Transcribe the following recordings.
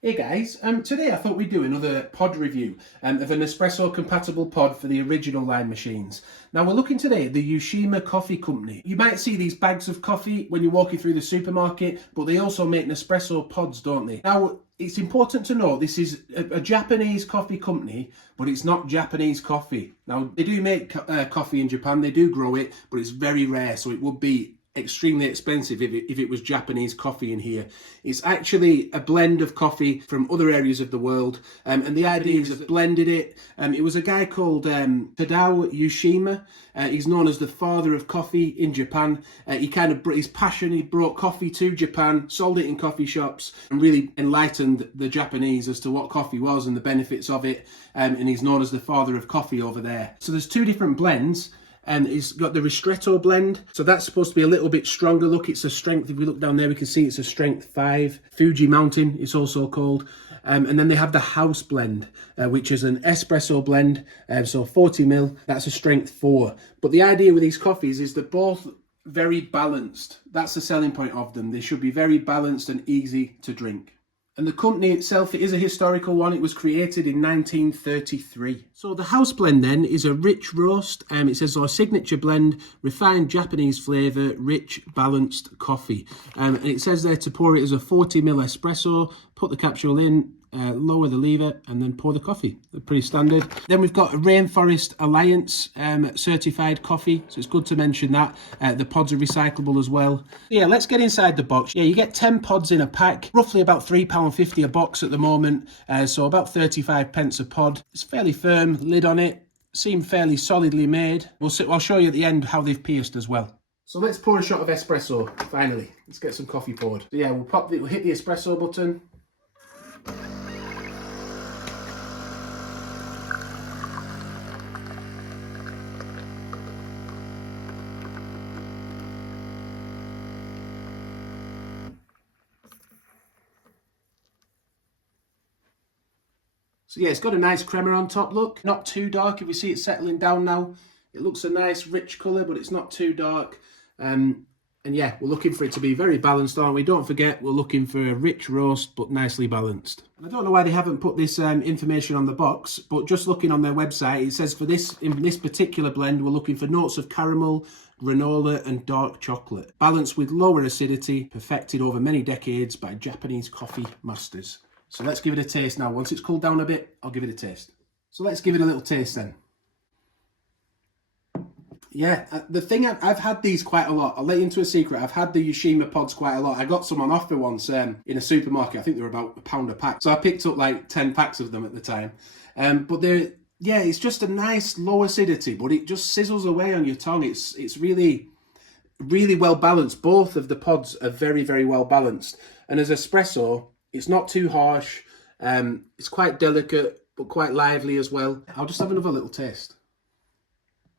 Hey guys, today I thought we'd do another pod review of an Nespresso compatible pod for the original line machines. Now we're looking today at the UESHIMA Coffee Company. You might see these bags of coffee when you're walking through the supermarket, but they also make Nespresso pods, don't they? Now it's important to note this is a Japanese coffee company, but it's not Japanese coffee. Now they do make coffee in Japan, they do grow it, but it's very rare, so it would be extremely expensive if it was Japanese coffee in here. It's actually a blend of coffee from other areas of the world, and the idea is they've blended it. It was a guy called Tadao Yoshima. He's known as the father of coffee in Japan. His passion, he brought coffee to Japan, sold it in coffee shops, and really enlightened the Japanese as to what coffee was and the benefits of it. And he's known as the father of coffee over there. So there's two different blends. And it's got the Ristretto blend, so that's supposed to be a little bit stronger. Look, it's a strength, if we look down there we can see it's a strength 5. Fuji Mountain it's also called. And then they have the house blend, which is an espresso blend, so 40ml, that's a strength 4. But the idea with these coffees is they're both very balanced. That's the selling point of them. They should be very balanced and easy to drink. And the company itself, it is a historical one. It was created in 1933. So the house blend then is a rich roast. It says our signature blend, refined Japanese flavour, rich, balanced coffee. And it says there to pour it as a 40ml espresso, put the capsule in, lower the lever and then pour the coffee. They're pretty standard. Then we've got a Rainforest Alliance certified coffee, so it's good to mention that. The pods are recyclable as well. Yeah, let's get inside the box. Yeah, you get 10 pods in a pack, roughly about £3.50 a box at the moment, so about 35 pence a pod. It's fairly firm, lid on it, seem fairly solidly made. I'll show you at the end how they've pierced as well. So let's pour a shot of espresso, finally. Let's get some coffee poured. So yeah, we'll hit the espresso button. So yeah, it's got a nice crema on top, look. Not too dark, if we see it settling down now. It looks a nice rich colour, but it's not too dark. And yeah, we're looking for it to be very balanced, aren't we? Don't forget, we're looking for a rich roast, but nicely balanced. And I don't know why they haven't put this information on the box, but just looking on their website, it says in this particular blend, we're looking for notes of caramel, granola and dark chocolate. Balanced with lower acidity, perfected over many decades by Japanese coffee masters. So let's give it a taste now. Once it's cooled down a bit, I'll give it a taste. So let's give it a little taste then. Yeah, the thing, I've had these quite a lot. I'll let you into a secret. I've had the UESHIMA pods quite a lot. I got some on offer once in a supermarket. I think they were about £1 a pack. So I picked up like 10 packs of them at the time. But yeah, it's just a nice low acidity, but it just sizzles away on your tongue. It's really, really well balanced. Both of the pods are very, very well balanced. And as espresso, it's not too harsh. It's quite delicate, but quite lively as well. I'll just have another little taste.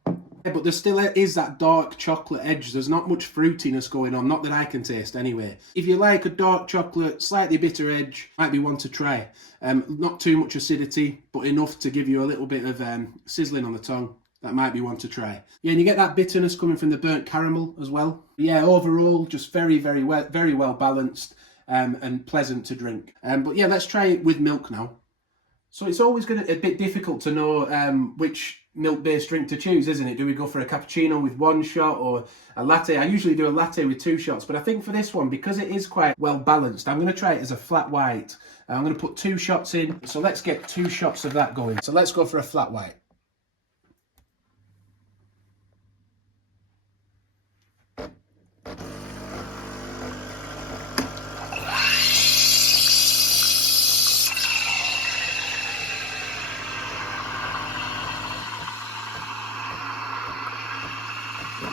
Yeah, but there still is that dark chocolate edge. There's not much fruitiness going on, not that I can taste anyway. If you like a dark chocolate, slightly bitter edge, might be one to try. Not too much acidity, but enough to give you a little bit of sizzling on the tongue. That might be one to try. Yeah, and you get that bitterness coming from the burnt caramel as well. Yeah, overall, just very, very well balanced. And pleasant to drink. But yeah, let's try it with milk now. So it's always going to be a bit difficult to know which milk-based drink to choose, isn't it? Do we go for a cappuccino with 1 shot or a latte? I usually do a latte with 2 shots, but I think for this one, because it is quite well balanced, I'm going to try it as a flat white. I'm going to put 2 shots in. So let's get 2 shots of that going. So let's go for a flat white.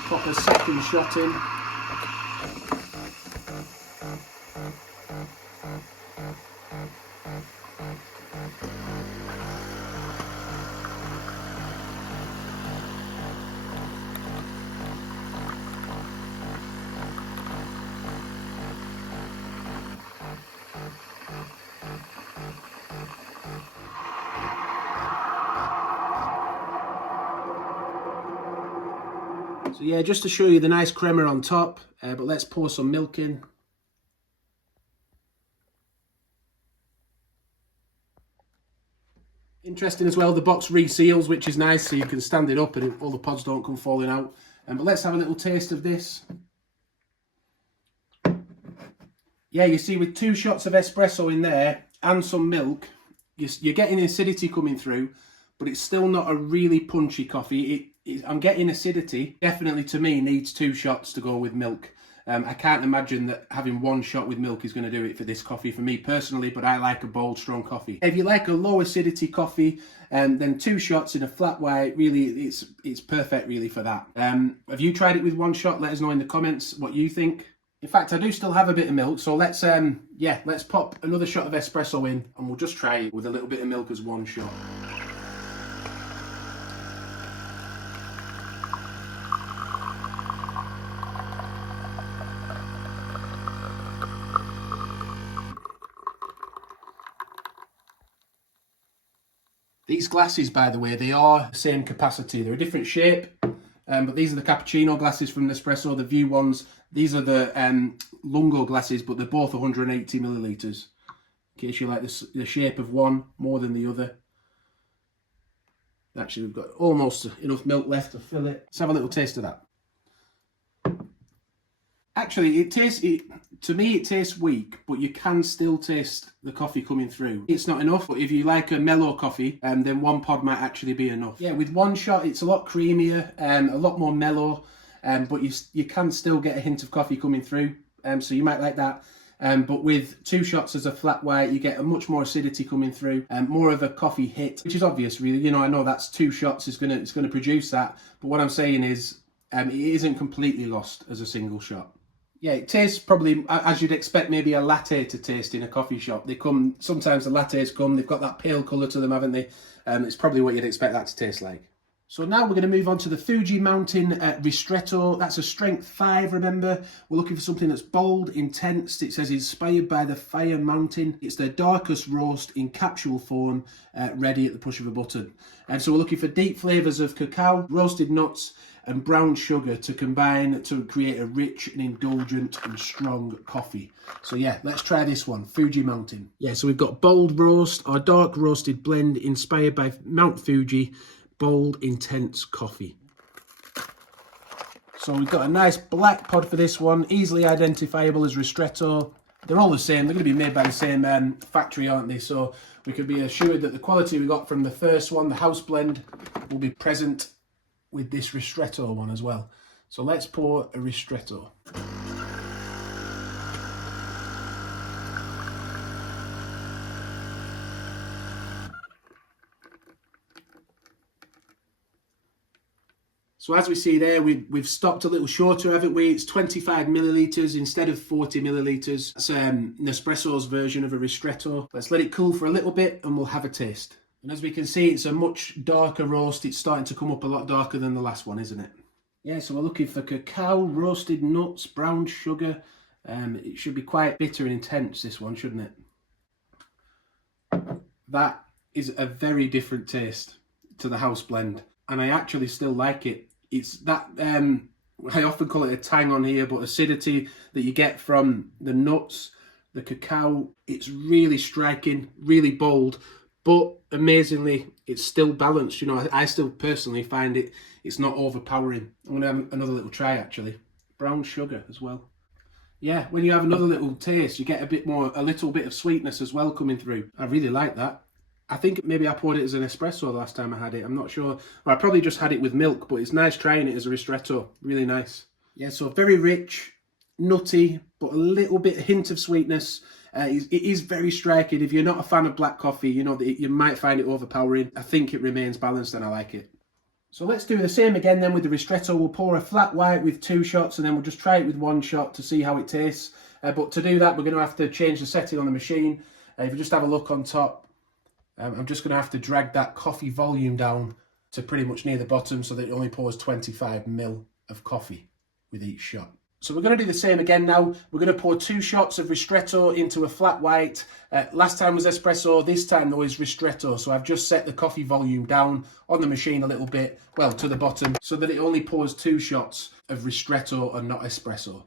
Pop a second shot in. So yeah, just to show you the nice crema on top, but let's pour some milk in. Interesting as well, the box reseals, which is nice, so you can stand it up and all the pods don't come falling out. But let's have a little taste of this. Yeah, you see with 2 shots of espresso in there and some milk, you're getting acidity coming through, but it's still not a really punchy coffee. I'm getting acidity. Definitely, to me, needs 2 shots to go with milk. I can't imagine that having 1 shot with milk is going to do it for this coffee for me personally, but I like a bold, strong coffee. If you like a low acidity coffee, then 2 shots in a flat white, really, it's perfect really for that. Have you tried it with 1 shot? Let us know in the comments what you think. In fact, I do still have a bit of milk, so let's pop another shot of espresso in, and we'll just try it with a little bit of milk as 1 shot. These glasses, by the way, they are the same capacity. They're a different shape, but these are the cappuccino glasses from Nespresso, the View ones. These are the Lungo glasses, but they're both 180 millilitres. In case you like the shape of one more than the other. Actually, we've got almost enough milk left to fill it. Let's have a little taste of that. Actually, to me it tastes weak, but you can still taste the coffee coming through. It's not enough, but if you like a mellow coffee, then 1 pod might actually be enough. Yeah, with 1 shot, it's a lot creamier, a lot more mellow, but you can still get a hint of coffee coming through, so you might like that. But with 2 shots as a flat white, you get a much more acidity coming through, more of a coffee hit, which is obvious, really. You know, I know that's 2 shots it's gonna produce that, but what I'm saying is, it isn't completely lost as a single shot. Yeah, it tastes probably as you'd expect maybe a latte to taste in a coffee shop. Sometimes the lattes they've got that pale colour to them, haven't they? It's probably what you'd expect that to taste like. So now we're going to move on to the Fuji Mountain Ristretto. That's a strength 5, remember. We're looking for something that's bold, intense. It says inspired by the Fire Mountain. It's their darkest roast in capsule form, ready at the push of a button. And so we're looking for deep flavours of cacao, roasted nuts, and brown sugar to combine to create a rich and indulgent and strong coffee. So yeah, let's try this one, Fuji Mountain. Yeah, so we've got bold roast, our dark roasted blend inspired by Mount Fuji, bold, intense coffee. So we've got a nice black pod for this one, easily identifiable as Ristretto. They're all the same, they're going to be made by the same factory, aren't they? So we could be assured that the quality we got from the first one, the house blend, will be present with this Ristretto one as well. So let's pour a Ristretto. So as we see there, we've stopped a little shorter, haven't we? It's 25 millilitres instead of 40 millilitres. That's Nespresso's version of a Ristretto. Let's let it cool for a little bit and we'll have a taste. And as we can see, it's a much darker roast. It's starting to come up a lot darker than the last one, isn't it? Yeah, so we're looking for cacao, roasted nuts, brown sugar. It should be quite bitter and intense, this one, shouldn't it? That is a very different taste to the house blend. And I actually still like it. It's that, I often call it a tang on here, but acidity that you get from the nuts, the cacao, it's really striking, really bold. But amazingly, it's still balanced. You know, I still personally find it's not overpowering. I'm going to have another little try, actually. Brown sugar as well. Yeah, when you have another little taste, you get a little bit of sweetness as well coming through. I really like that. I think maybe I poured it as an espresso the last time I had it. I'm not sure. Well, I probably just had it with milk, but it's nice trying it as a Ristretto. Really nice. Yeah, so very rich, nutty, but a little bit hint of sweetness. It is very striking. If you're not a fan of black coffee, you know that you might find it overpowering. I think it remains balanced and I like it. So let's do the same again then with the Ristretto. We'll pour a flat white with 2 shots and then we'll just try it with 1 shot to see how it tastes. But to do that, we're going to have to change the setting on the machine. If you just have a look on top, I'm just going to have to drag that coffee volume down to pretty much near the bottom so that it only pours 25 ml of coffee with each shot. So we're going to do the same again now. We're going to pour 2 shots of Ristretto into a flat white. Last time was espresso, this time though is Ristretto. So I've just set the coffee volume down on the machine a little bit, well, to the bottom, so that it only pours 2 shots of Ristretto and not espresso.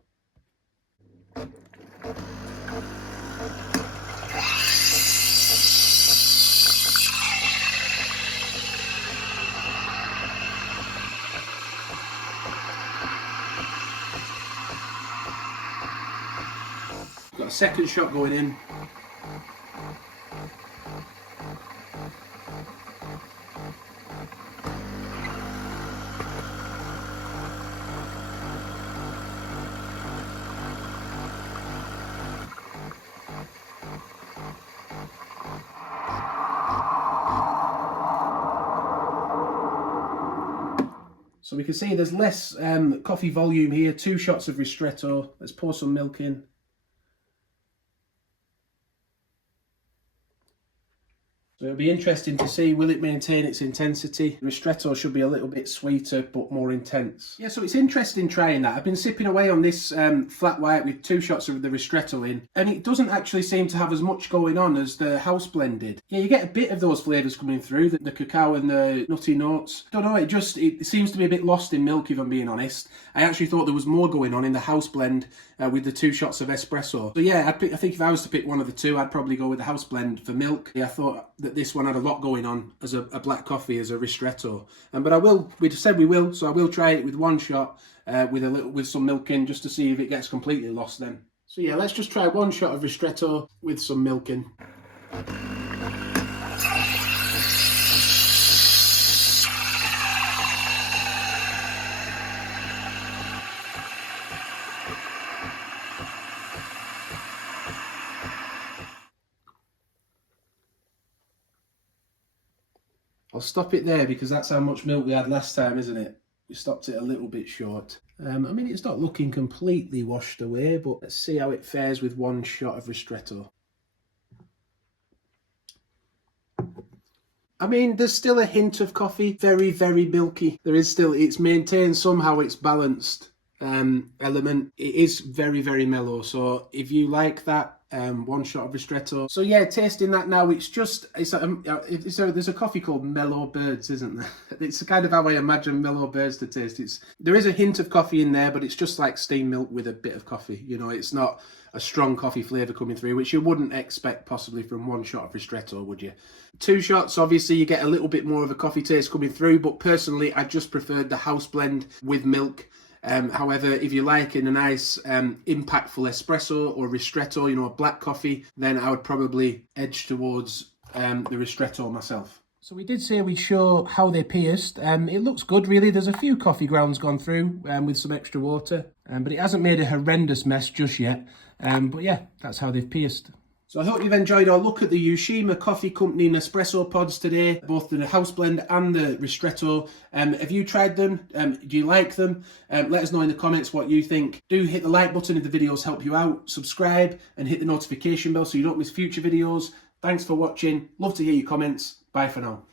second shot going in. So we can see there's less coffee volume here, 2 shots of ristretto. Let's pour some milk in. So it'll be interesting to see, will it maintain its intensity? Ristretto should be a little bit sweeter, but more intense. Yeah, so it's interesting trying that. I've been sipping away on this flat white with 2 shots of the ristretto in, and it doesn't actually seem to have as much going on as the house blended. Yeah, you get a bit of those flavours coming through, the cacao and the nutty notes. Don't know, it seems to be a bit lost in milk, if I'm being honest. I actually thought there was more going on in the house blend with the 2 shots of espresso. So yeah, I think if I was to pick one of the two, I'd probably go with the house blend for milk. Yeah, I thought that this one had a lot going on as a black coffee, as a ristretto. But we said we will, so I will try it with 1 shot with some milk in, just to see if it gets completely lost then. So yeah, let's just try 1 shot of ristretto with some milk in. I'll stop it there because that's how much milk we had last time, isn't it? We stopped it a little bit short. I mean, it's not looking completely washed away, but let's see how it fares with 1 shot of ristretto. I mean, there's still a hint of coffee, very, very milky. There is still, it's maintained somehow its balanced element. It is very, very mellow. So if you like that, 1 shot of ristretto. So yeah, tasting that now, there's a coffee called Mellow Birds, isn't there? It's kind of how I imagine Mellow Birds to taste. There is a hint of coffee in there, but it's just like steamed milk with a bit of coffee. You know, it's not a strong coffee flavour coming through, which you wouldn't expect possibly from 1 shot of ristretto, would you? 2 shots, obviously you get a little bit more of a coffee taste coming through, but personally I just preferred the house blend with milk. However, if you're liking a nice impactful espresso or ristretto, you know, a black coffee, then I would probably edge towards the ristretto myself. So we did say we'd show how they pierced. It looks good really. There's a few coffee grounds gone through with some extra water, but it hasn't made a horrendous mess just yet. But yeah, that's how they've pierced. So I hope you've enjoyed our look at the UESHIMA Coffee Company Nespresso Pods today, both the house blend and the ristretto. Have you tried them? Do you like them? Let us know in the comments what you think. Do hit the like button if the videos help you out, subscribe and hit the notification bell so you don't miss future videos. Thanks for watching. Love to hear your comments. Bye for now.